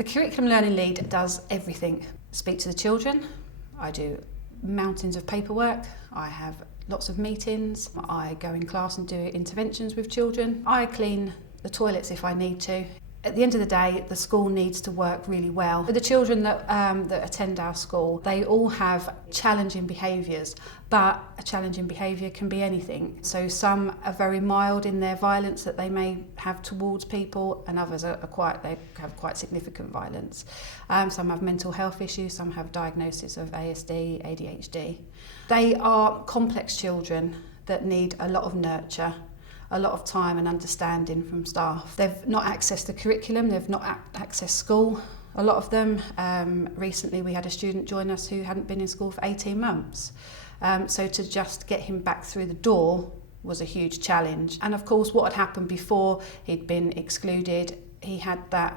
The curriculum learning lead does everything. Speak to the children, I do mountains of paperwork, I have lots of meetings, I go in class and do interventions with children, I clean the toilets if I need to. At the end of the day, the school needs to work really well. For the children that attend our school, they all have challenging behaviours, but a challenging behaviour can be anything. So some are very mild in their violence that they may have towards people, and others they have quite significant violence. Some have mental health issues, some have diagnosis of ASD, ADHD. They are complex children that need a lot of nurture, a lot of time and understanding from staff. They've not accessed the curriculum, they've not accessed school, a lot of them. Recently we had a student join us who hadn't been in school for 18 months. So to just get him back through the door was a huge challenge. And of course what had happened before, he'd been excluded, he had that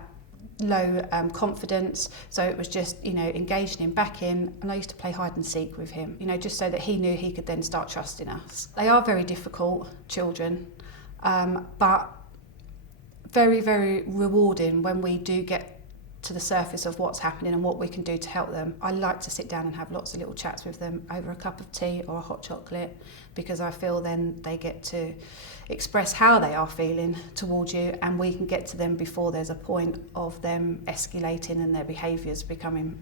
low confidence, so it was just engaging him back in, and I used to play hide and seek with him, just so that he knew he could then start trusting us. They are very difficult children, but very, very rewarding when we do get to the surface of what's happening and what we can do to help them. I like to sit down and have lots of little chats with them over a cup of tea or a hot chocolate, because I feel then they get to express how they are feeling towards you, and we can get to them before there's a point of them escalating and their behaviours becoming,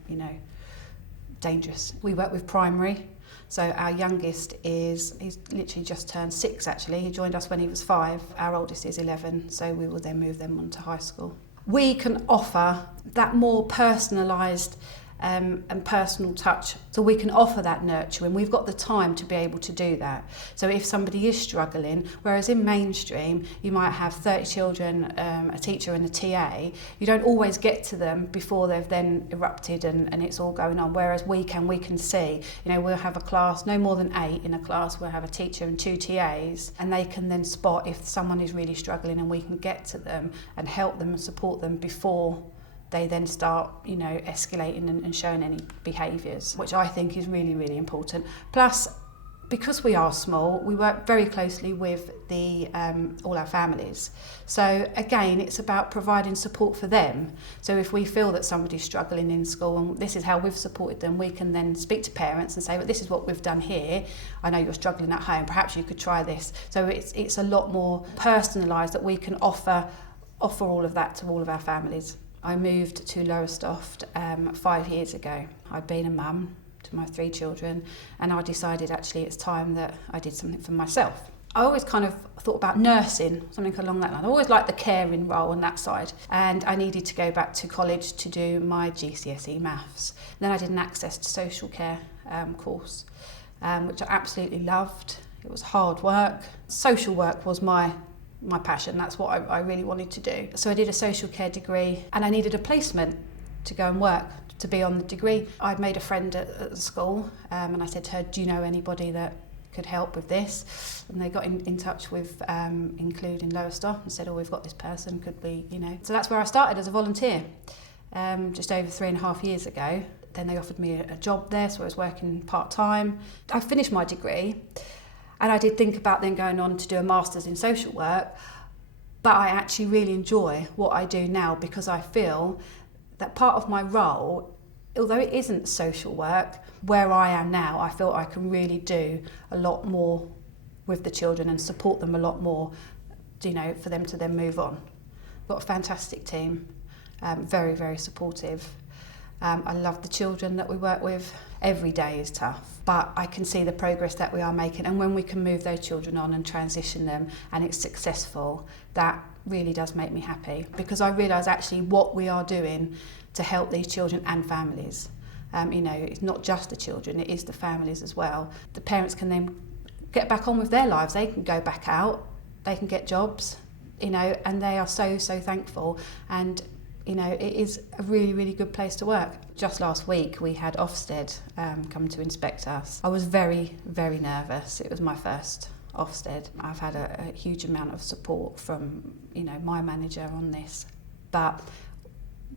dangerous. We work with primary, so our youngest he's literally just turned 6 actually. He joined us when he was 5. Our oldest is 11, so we will then move them on to high school. We can offer that more personalised and personal touch, so we can offer that nurturing. We've got the time to be able to do that. So if somebody is struggling, whereas in mainstream you might have 30 children, a teacher and a TA, you don't always get to them before they've then erupted and it's all going on, whereas we can see, we'll have a class, no more than 8 in a class, we'll have a teacher and 2 TAs, and they can then spot if someone is really struggling, and we can get to them and help them and support them before they then start, escalating and showing any behaviours, which I think is really, really important. Plus, because we are small, we work very closely with all our families. So again, it's about providing support for them. So if we feel that somebody's struggling in school and this is how we've supported them, we can then speak to parents and say, well, this is what we've done here. I know you're struggling at home, perhaps you could try this. So it's a lot more personalised, that we can offer all of that to all of our families. I moved to Lowestoft 5 years ago. I'd been a mum to my 3 children, and I decided actually it's time that I did something for myself. I always kind of thought about nursing, something along that line. I always liked the caring role on that side, and I needed to go back to college to do my GCSE maths. Then I did an access to social care course, which I absolutely loved. It was hard work. Social work was my passion. That's what I really wanted to do. So I did a social care degree, and I needed a placement to go and work, to be on the degree. I'd made a friend at the school, and I said to her, do you know anybody that could help with this? And they got in touch with Include in Lowestoft and said, we've got this person, could we, So that's where I started as a volunteer, just over 3.5 years ago. Then they offered me a job there, so I was working part-time. I finished my degree, and I did think about then going on to do a master's in social work, but I actually really enjoy what I do now, because I feel that part of my role, although it isn't social work, where I am now, I feel I can really do a lot more with the children and support them a lot more, for them to then move on. Got a fantastic team, very, very supportive. I love the children that we work with. Every day is tough, but I can see the progress that we are making, and when we can move those children on and transition them and it's successful, that really does make me happy, because I realise actually what we are doing to help these children and families. It's not just the children, it is the families as well. The parents can then get back on with their lives, they can go back out, they can get jobs, and they are so, so thankful. And it is a really, really good place to work. Just last week we had Ofsted come to inspect us. I was very, very nervous. It was my first Ofsted. I've had a huge amount of support from my manager on this, but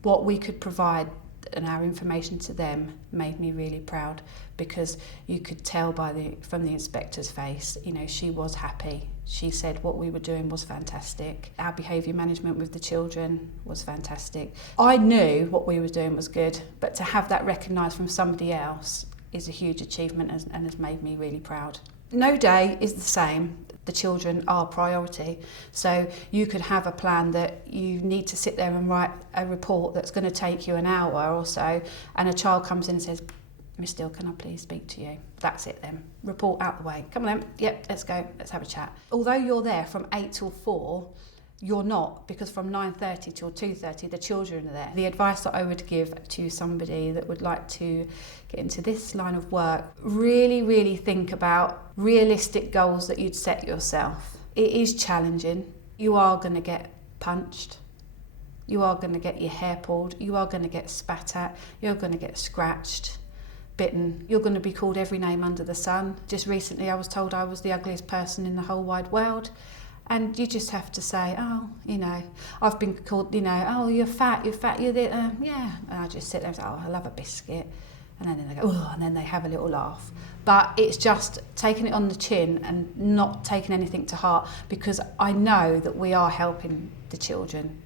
what we could provide and our information to them made me really proud, because you could tell from the inspector's face, she was happy. She said what we were doing was fantastic. Our behaviour management with the children was fantastic. I knew what we were doing was good, but to have that recognised from somebody else is a huge achievement and has made me really proud. No day is the same. The children are priority. So you could have a plan that you need to sit there and write a report that's going to take you an hour or so, and a child comes in and says, Miss Steele, can I please speak to you? That's it then. Report out the way. Come on then. Yep, let's go. Let's have a chat. Although you're there from 8 till 4, you're not, because from 9:30 till 2:30 the children are there. The advice that I would give to somebody that would like to get into this line of work, really think about realistic goals that you'd set yourself. It is challenging. You are going to get punched. You are going to get your hair pulled. You are going to get spat at. You're going to get scratched, bitten. You're going to be called every name under the sun. Just recently I was told I was the ugliest person in the whole wide world. And you just have to say, I've been called, oh, you're fat, you're there, yeah. And I just sit there and say, oh, I love a biscuit. And then they go, oh, and then they have a little laugh. But it's just taking it on the chin and not taking anything to heart, because I know that we are helping the children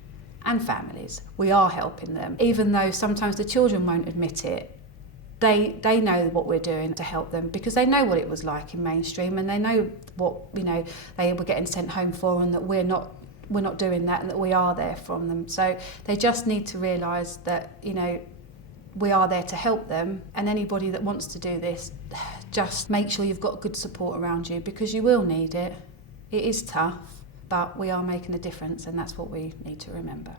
and families. We are helping them. Even though sometimes the children won't admit it, they know what we're doing to help them, because they know what it was like in mainstream, and they know what they were getting sent home for, and that we're not doing that, and that we are there from them. So they just need to realise that we are there to help them, and anybody that wants to do this, just make sure you've got good support around you, because you will need it. It is tough, but we are making a difference, and that's what we need to remember.